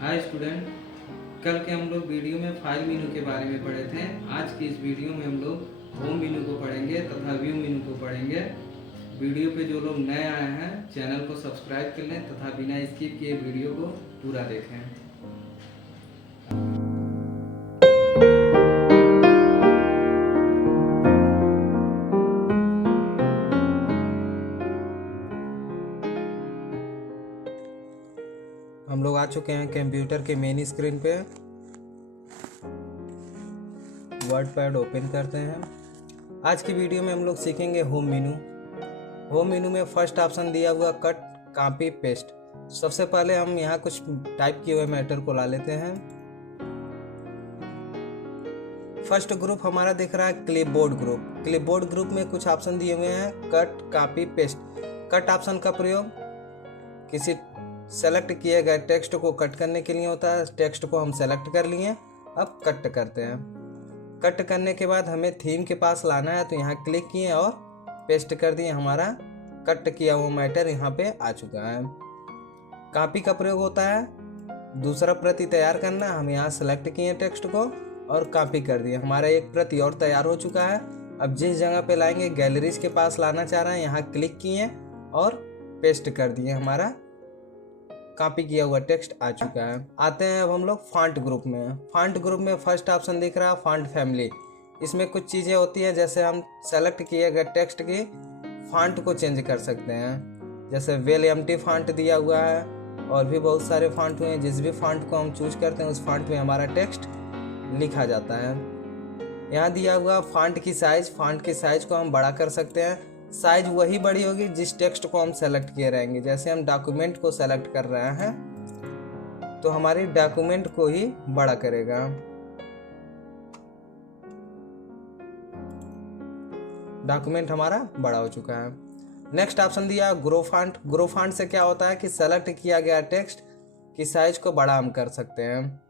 Hi student. कल के हम लोग वीडियो में फाइल मेनू के बारे में पढ़े थे। आज की इस वीडियो में हम लोग होम मेनू को पढ़ेंगे तथा व्यू मेनू को पढ़ेंगे। वीडियो पे जो लोग नए आए हैं चैनल को सब्सक्राइब कर लें तथा बिना स्किप किए वीडियो को पूरा देखें। हम लोग आ चुके हैं कंप्यूटर के मेन स्क्रीन पे। वर्ड पैड ओपन करते हैं। आज की वीडियो में हम लोग सीखेंगे होम मेनू। होम मेनू में फर्स्ट ऑप्शन दिया हुआ कट, कॉपी, पेस्ट। सबसे पहले हम यहाँ कुछ टाइप किए हुए मैटर को ला लेते हैं। फर्स्ट ग्रुप हमारा दिख रहा है क्लिपबोर्ड ग्रुप। क्लिपबोर्ड ग्रुप में कुछ ऑप्शन दिए हुए हैं cut, copy, paste. Cut option का प्रयोग किसी सेलेक्ट किए गए टेक्स्ट को कट करने के लिए होता है। टेक्स्ट को हम सेलेक्ट कर लिए, अब कट करते हैं। कट करने के बाद हमें थीम के पास लाना है, तो यहाँ क्लिक किए और पेस्ट कर दिए। हमारा कट किया हुआ मैटर यहाँ पे आ चुका है। कॉपी का प्रयोग होता है दूसरा प्रति तैयार करना। हम यहाँ सेलेक्ट किए टेक्स्ट को और कॉपी कर दिए। हमारा एक प्रति और तैयार हो चुका है। अब जिस जगह पे लाएंगे गैलरीज के पास लाना चाह रहे हैं, यहाँ क्लिक किए और पेस्ट कर दिए। हमारा कॉपी किया हुआ टेक्स्ट आ चुका है। आते हैं अब हम लोग फॉन्ट ग्रुप में। फॉन्ट ग्रुप में फर्स्ट ऑप्शन दिख रहा है फॉन्ट फैमिली। इसमें कुछ चीज़ें होती हैं, जैसे हम सेलेक्ट किए गए टेक्स्ट की फॉन्ट को चेंज कर सकते हैं। जैसे वेल एम्प्टी फॉन्ट दिया हुआ है और भी बहुत सारे फॉन्ट हुए हैं। जिस भी फॉन्ट को हम चूज करते हैं उस फॉन्ट में हमारा टेक्स्ट लिखा जाता है। यहाँ दिया हुआ फॉन्ट की साइज। फॉन्ट की साइज को हम बड़ा कर सकते हैं। साइज वही बड़ी होगी जिस टेक्स्ट को हम सेलेक्ट किए रहेंगे। जैसे हम डॉक्यूमेंट को सेलेक्ट कर रहे हैं तो हमारी डॉक्यूमेंट को ही बड़ा करेगा। डॉक्यूमेंट हमारा बड़ा हो चुका है। नेक्स्ट ऑप्शन दिया ग्रो फॉन्ट। ग्रो फॉन्ट से क्या होता है कि सेलेक्ट किया गया टेक्स्ट की साइज को बड़ा हम कर सकते हैं।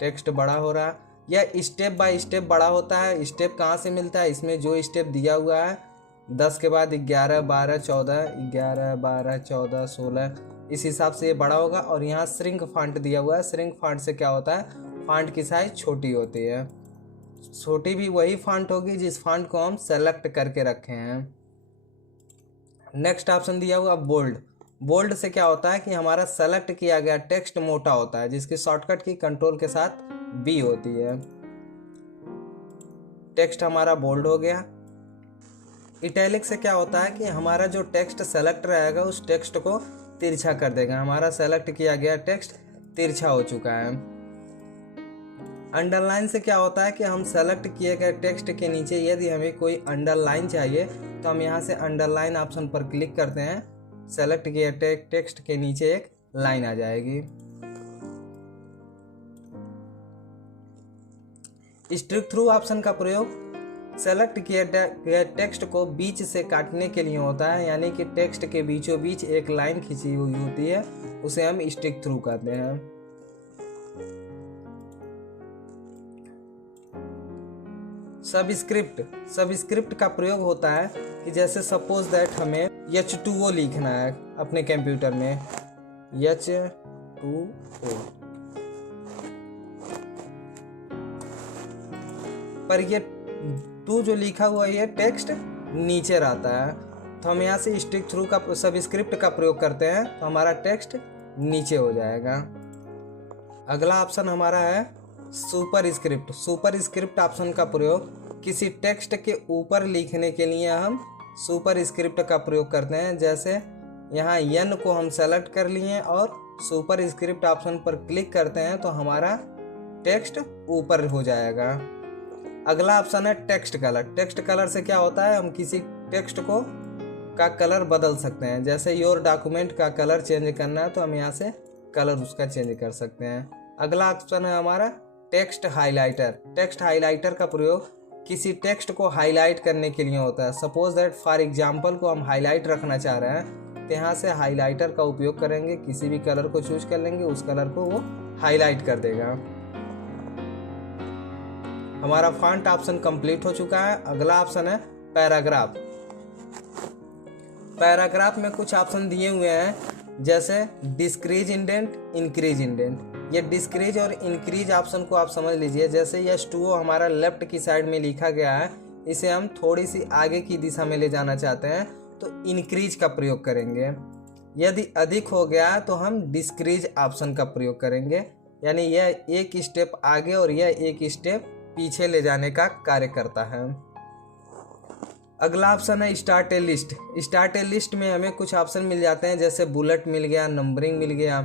टेक्स्ट बड़ा हो रहा है। यह स्टेप बाय स्टेप बड़ा होता है। स्टेप कहाँ से मिलता है? इसमें जो स्टेप दिया हुआ है 10 के बाद 11, 12, 14, 11, 12, 14, 16, इस हिसाब से ये बड़ा होगा। और यहाँ श्रिंक फॉन्ट दिया हुआ है। श्रिंक फॉन्ट से क्या होता है? फॉन्ट की साइज छोटी होती है। छोटी भी वही फॉन्ट होगी जिस फॉन्ट को हम सेलेक्ट करके रखे हैं। नेक्स्ट ऑप्शन दिया हुआ बोल्ड। बोल्ड से क्या होता है कि हमारा सेलेक्ट किया गया टेक्स्ट मोटा होता है, जिसकी शॉर्टकट की कंट्रोल के साथ बी होती है। टेक्स्ट हमारा बोल्ड हो गया। इटैलिक से क्या होता है कि हमारा जो टेक्स्ट सेलेक्ट रहेगा उस टेक्स्ट को तिरछा कर देगा। हमारा सेलेक्ट किया गया टेक्स्ट तिरछा हो चुका है। अंडरलाइन से क्या होता है कि हम सेलेक्ट किए गए टेक्स्ट के नीचे यदि हमें कोई अंडरलाइन चाहिए तो हम यहाँ से अंडरलाइन ऑप्शन पर क्लिक करते हैं। सेलेक्ट किए टेक्स्ट के नीचे एक लाइन आ जाएगी। स्ट्रिक थ्रू ऑप्शन का प्रयोग सेलेक्ट किए गए टेक्स्ट को बीच से काटने के लिए होता है, यानी कि टेक्स्ट के बीचों बीच एक लाइन खींची हुई होती है, उसे हम स्ट्रिक थ्रू कहते हैं। सबस्क्रिप्ट का प्रयोग होता है कि जैसे सपोज दैट हमें H2O लिखना है अपने कंप्यूटर में, H2O, पर ये 2 जो लिखा हुआ है ये टेक्स्ट नीचे रहता है, तो हम यहाँ से स्ट्रिक थ्रू का सबस्क्रिप्ट का प्रयोग करते हैं तो हमारा टेक्स्ट नीचे हो जाएगा। अगला ऑप्शन हमारा है सुपरस्क्रिप्ट। सुपरस्क्रिप्ट ऑप्शन का प्रयोग किसी टेक्स्ट के ऊपर लिखने के लिए हम सुपरस्क्रिप्ट का प्रयोग करते हैं। जैसे यहाँ n को हम सेलेक्ट कर लिए और सुपरस्क्रिप्ट ऑप्शन पर क्लिक करते हैं तो हमारा टेक्स्ट ऊपर हो जाएगा। अगला ऑप्शन है टेक्स्ट कलर। टेक्स्ट कलर से क्या होता है, हम किसी टेक्स्ट को का कलर बदल सकते हैं। जैसे योर डॉक्यूमेंट का कलर चेंज करना है तो हम यहाँ से कलर उसका चेंज कर सकते हैं। अगला ऑप्शन है हमारा टेक्स्ट हाइलाइटर। टेक्स्ट हाइलाइटर का प्रयोग किसी टेक्स्ट को हाईलाइट करने के लिए होता है। सपोज दैट फॉर एग्जाम्पल को हम हाईलाइट रखना चाह रहे हैं तो यहाँ से हाइलाइटर का उपयोग करेंगे। किसी भी कलर को चूज कर लेंगे, उस कलर को वो हाईलाइट कर देगा। हमारा फॉन्ट ऑप्शन कंप्लीट हो चुका है। अगला ऑप्शन है पैराग्राफ। पैराग्राफ में कुछ ऑप्शन दिए हुए हैं, जैसे डिस्क्रीज इंडेंट, इंक्रीज इंडेंट। ये डिस्क्रीज और इंक्रीज ऑप्शन को आप समझ लीजिए। जैसे यह H2O हमारा लेफ्ट की साइड में लिखा गया है, इसे हम थोड़ी सी आगे की दिशा में ले जाना चाहते हैं तो इंक्रीज का प्रयोग करेंगे। यदि अधिक हो गया तो हम डिस्क्रीज ऑप्शन का प्रयोग करेंगे, यानी यह एक स्टेप आगे और यह एक स्टेप पीछे ले जाने का कार्य करता है। अगला ऑप्शन है स्टार्ट ए लिस्ट। स्टार्ट ए लिस्ट में हमें कुछ ऑप्शन मिल जाते हैं, जैसे बुलेट मिल गया, नंबरिंग मिल गया।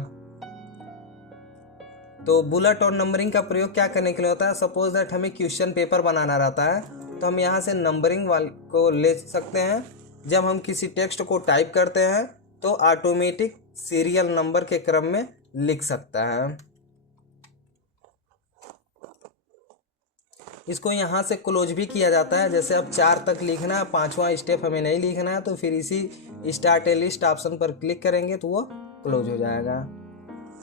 तो बुलेट और नंबरिंग का प्रयोग क्या करने के लिए होता है? सपोज दैट हमें क्वेश्चन पेपर बनाना रहता है तो हम यहाँ से नंबरिंग वाले को ले सकते हैं। जब हम किसी टेक्स्ट को टाइप करते हैं तो ऑटोमेटिक सीरियल नंबर के क्रम में लिख सकता है। इसको यहाँ से क्लोज भी किया जाता है। जैसे अब 4 तक लिखना है, 5वां स्टेप हमें नहीं लिखना है, तो फिर इसी स्टार्ट ए लिस्ट ऑप्शन पर क्लिक करेंगे तो वो क्लोज हो जाएगा।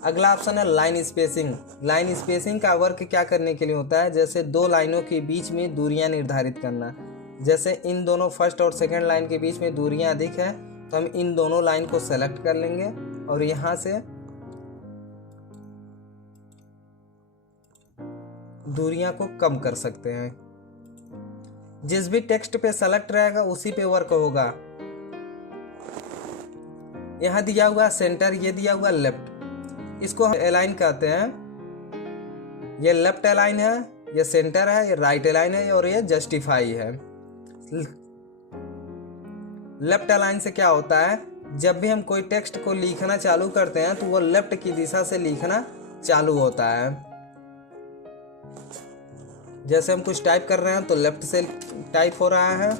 अगला ऑप्शन है लाइन स्पेसिंग। लाइन स्पेसिंग का वर्क क्या करने के लिए होता है? जैसे 2 लाइनों के बीच में दूरियां निर्धारित करना। जैसे इन दोनों फर्स्ट और सेकंड लाइन के बीच में दूरियां अधिक है तो हम इन दोनों लाइन को सेलेक्ट कर लेंगे और यहाँ से दूरियां को कम कर सकते हैं। जिस भी टेक्स्ट पे सेलेक्ट रहेगा उसी पे वर्क होगा। यहां दिया हुआ सेंटर, ये दिया हुआ लेफ्ट, इसको हम अलाइन कहते हैं। ये लेफ्ट अलाइन है, ये सेंटर है, ये राइट अलाइन है और ये जस्टिफाई है। लेफ्ट अलाइन से क्या होता है? जब भी हम कोई टेक्स्ट को लिखना चालू करते हैं तो वो लेफ्ट की दिशा से लिखना चालू होता है। जैसे हम कुछ टाइप कर रहे हैं तो लेफ्ट से टाइप हो रहा है।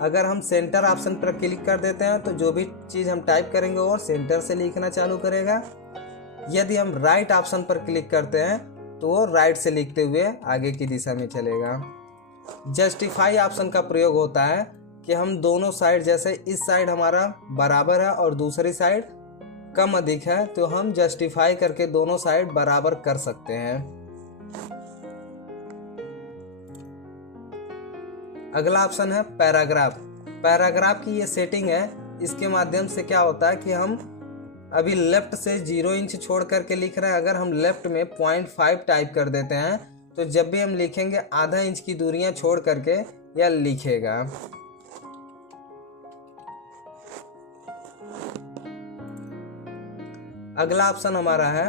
अगर हम सेंटर ऑप्शन पर क्लिक कर देते हैं तो जो भी चीज़ हम टाइप करेंगे वो सेंटर से लिखना चालू करेगा। यदि हम राइट ऑप्शन पर क्लिक करते हैं तो वो राइट से लिखते हुए आगे की दिशा में चलेगा। जस्टिफाई ऑप्शन का प्रयोग होता है कि हम दोनों साइड, जैसे इस साइड हमारा बराबर है और दूसरी साइड कम अधिक है, तो हम जस्टिफाई करके दोनों साइड बराबर कर सकते हैं। अगला ऑप्शन है पैराग्राफ। पैराग्राफ की ये सेटिंग है, इसके माध्यम से क्या होता है कि हम अभी लेफ्ट से 0 इंच छोड़ करके लिख रहे हैं। अगर हम लेफ्ट में 0.5 टाइप कर देते हैं तो जब भी हम लिखेंगे आधा इंच की दूरियां छोड़ करके यह लिखेगा। अगला ऑप्शन हमारा है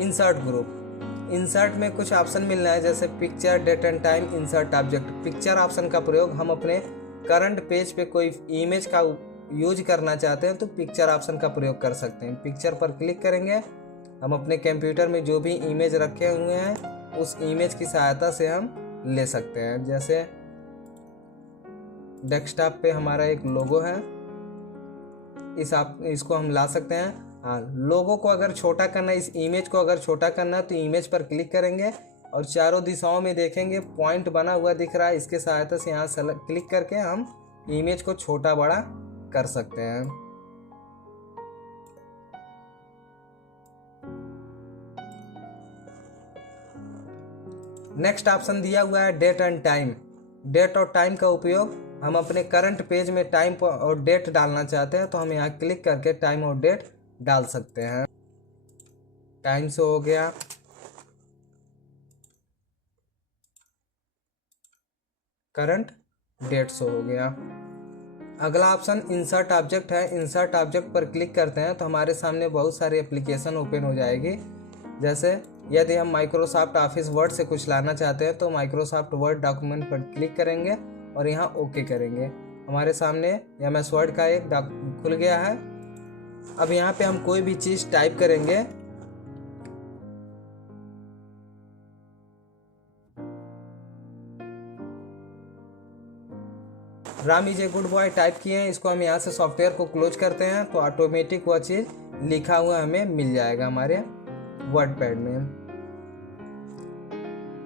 इंसर्ट ग्रुप। इंसर्ट में कुछ ऑप्शन मिलना है, जैसे picture, date and time, insert object. Picture option का प्रयोग हम अपने करंट पेज पे कोई इमेज का यूज करना चाहते हैं तो पिक्चर ऑप्शन का प्रयोग कर सकते हैं। पिक्चर पर क्लिक करेंगे, हम अपने कंप्यूटर में जो भी इमेज रखे हुए हैं उस इमेज की सहायता से हम ले सकते हैं। जैसे डेस्कटॉप पे हमारा एक लोगो है, इसको हम ला सकते हैं। हाँ, लोगो को अगर छोटा करना है, इस इमेज को अगर छोटा करना है तो इमेज पर क्लिक करेंगे और चारों दिशाओं में देखेंगे पॉइंट बना हुआ दिख रहा है। इसके सहायता से यहाँ क्लिक करके हम इमेज को छोटा बड़ा कर सकते हैं। नेक्स्ट ऑप्शन दिया हुआ है डेट एंड टाइम। डेट और टाइम का उपयोग हम अपने करंट पेज में टाइम और डेट डालना चाहते हैं तो हम यहाँ क्लिक करके टाइम और डेट डाल सकते हैं। टाइम से हो गया, करंट डेट से हो गया। अगला ऑप्शन इंसर्ट ऑब्जेक्ट है। इंसर्ट ऑब्जेक्ट पर क्लिक करते हैं तो हमारे सामने बहुत सारी एप्लीकेशन ओपन हो जाएगी। जैसे यदि हम माइक्रोसॉफ्ट ऑफिस वर्ड से कुछ लाना चाहते हैं तो माइक्रोसॉफ्ट वर्ड डॉक्यूमेंट पर क्लिक करेंगे और यहाँ ओके करेंगे। हमारे सामने MS वर्ड का एक खुल गया है। अब यहाँ पे हम कोई भी चीज़ टाइप करेंगे, Ram is a good boy type किए हैं, इसको हम यहाँ से सॉफ्टवेयर को क्लोज करते हैं तो ऑटोमेटिक वह चीज़ लिखा हुआ हमें मिल जाएगा हमारे वर्ड पैड में।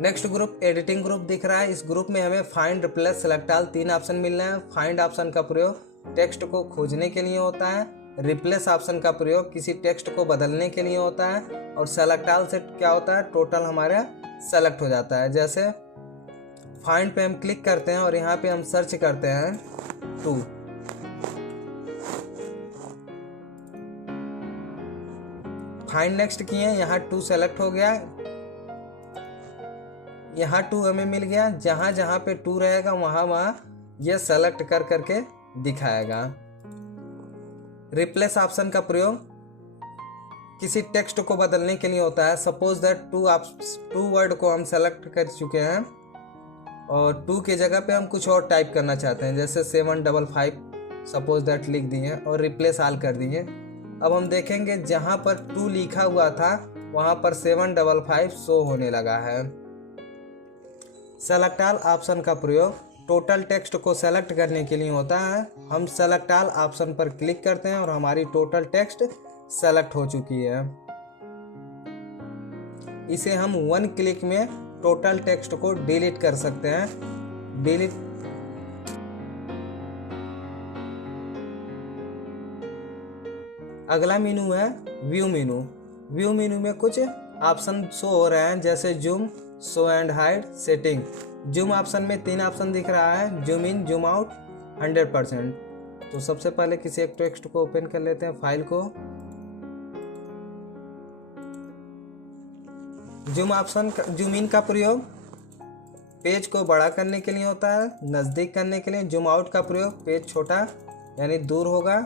नेक्स्ट ग्रुप एडिटिंग ग्रुप दिख रहा है। इस ग्रुप में हमें find, replace, select all 3 option मिल रहे हैं। फाइंड ऑप्शन का प्रयोग टेक्स्ट को खोजने के लिए होता है। रिप्लेस ऑप्शन का प्रयोग किसी टेक्स्ट को बदलने के लिए होता है। और सेलेक्ट ऑल से क्या होता है, टोटल हमारा सेलेक्ट हो जाता है। जैसे फाइंड पे हम क्लिक करते हैं और यहाँ पे हम सर्च करते हैं 2। फाइंड नेक्स्ट किए, यहाँ 2 सेलेक्ट हो गया, यहाँ 2 हमें मिल गया। जहाँ जहाँ पे 2 रहेगा वहाँ वहाँ ये सेलेक्ट कर करके दिखाएगा। रिप्लेस ऑप्शन का प्रयोग किसी टेक्स्ट को बदलने के लिए होता है। सपोज दैट 2 वर्ड को हम सेलेक्ट कर चुके हैं और 2 के जगह पे हम कुछ और टाइप करना चाहते हैं, जैसे 755 सपोज दैट लिख दिए और रिप्लेस ऑल कर दिए। अब हम देखेंगे जहाँ पर 2 लिखा हुआ था वहाँ पर 755 शो होने लगा है। सेलेक्ट ऑल ऑप्शन का प्रयोग टोटल टेक्स्ट को सेलेक्ट करने के लिए होता है। हम सेलेक्ट ऑल ऑप्शन पर क्लिक करते हैं और हमारी टोटल टेक्स्ट सेलेक्ट हो चुकी है। इसे हम 1 क्लिक में टोटल टेक्स्ट को डिलीट कर सकते हैं। डिलीट अगला मेनू है व्यू मेनू। व्यू मेनू में कुछ ऑप्शन शो हो रहे हैं, जैसे zoom, show and hide, setting. Zoom option में 3 ऑप्शन दिख रहा है, जूम इन, जूम आउट, 100%। तो सबसे पहले किसी एक टेक्स्ट को ओपन कर लेते हैं, फाइल को। जूम इन का प्रयोग पेज को बड़ा करने के लिए होता है, नज़दीक करने के लिए। जूम आउट का प्रयोग पेज छोटा यानी दूर होगा।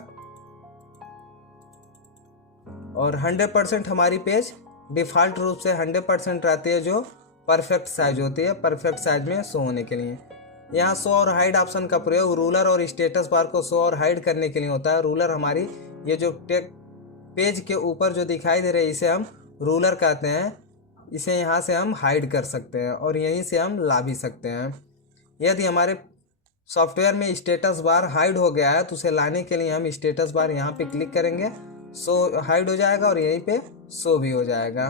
और 100% हमारी पेज डिफ़ॉल्ट रूप से 100% रहती है, जो परफेक्ट साइज होती है, परफेक्ट साइज में शो होने के लिए। यहाँ शो और हाइड ऑप्शन का प्रयोग रूलर और स्टेटस बार को शो और हाइड करने के लिए होता है। रूलर हमारी ये जो पेज के ऊपर जो दिखाई दे रहे हैं इसे हम रूलर कहते हैं। इसे यहाँ से हम हाइड कर सकते हैं और यहीं से हम ला भी सकते हैं। यदि हमारे सॉफ्टवेयर में स्टेटस बार हाइड हो गया है तो उसे लाने के लिए हम स्टेटस बार यहाँ पे क्लिक करेंगे, शो हाइड हो जाएगा और यहीं पे शो भी हो जाएगा।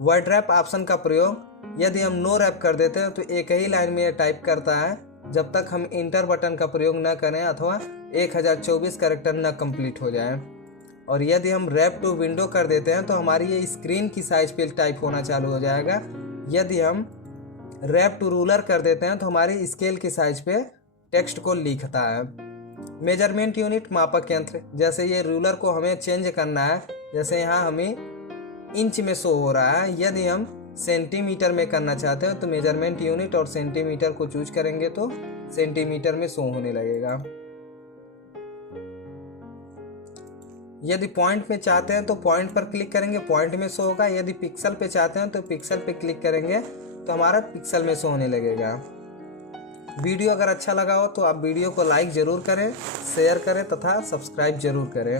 वर्ड रैप ऑप्शन का प्रयोग यदि हम नो रैप कर देते हैं तो एक ही लाइन में यह टाइप करता है जब तक हम इंटर बटन का प्रयोग न करें अथवा 1024 कैरेक्टर न कंप्लीट हो जाए। और यदि हम रैप टू विंडो कर देते हैं तो हमारी ये स्क्रीन की साइज पे टाइप होना चालू हो जाएगा। यदि हम रैप टू रूलर कर देते हैं तो हमारी स्केल की साइज पे टेक्स्ट को लिखता है। मेजरमेंट यूनिट मापक यंत्र, जैसे ये रूलर को हमें चेंज करना है, जैसे यहाँ हमें इंच में शो हो रहा है। यदि हम सेंटीमीटर में करना चाहते हैं तो मेजरमेंट यूनिट और सेंटीमीटर को चूज करेंगे तो सेंटीमीटर में शो होने लगेगा। यदि पॉइंट में चाहते हैं तो पॉइंट पर क्लिक करेंगे, पॉइंट में शो होगा। यदि पिक्सल पे चाहते हैं तो पिक्सल पे क्लिक करेंगे तो हमारा पिक्सल में शो होने लगेगा। वीडियो अगर अच्छा लगा हो तो आप वीडियो को लाइक ज़रूर करें, शेयर करें तथा सब्सक्राइब ज़रूर करें।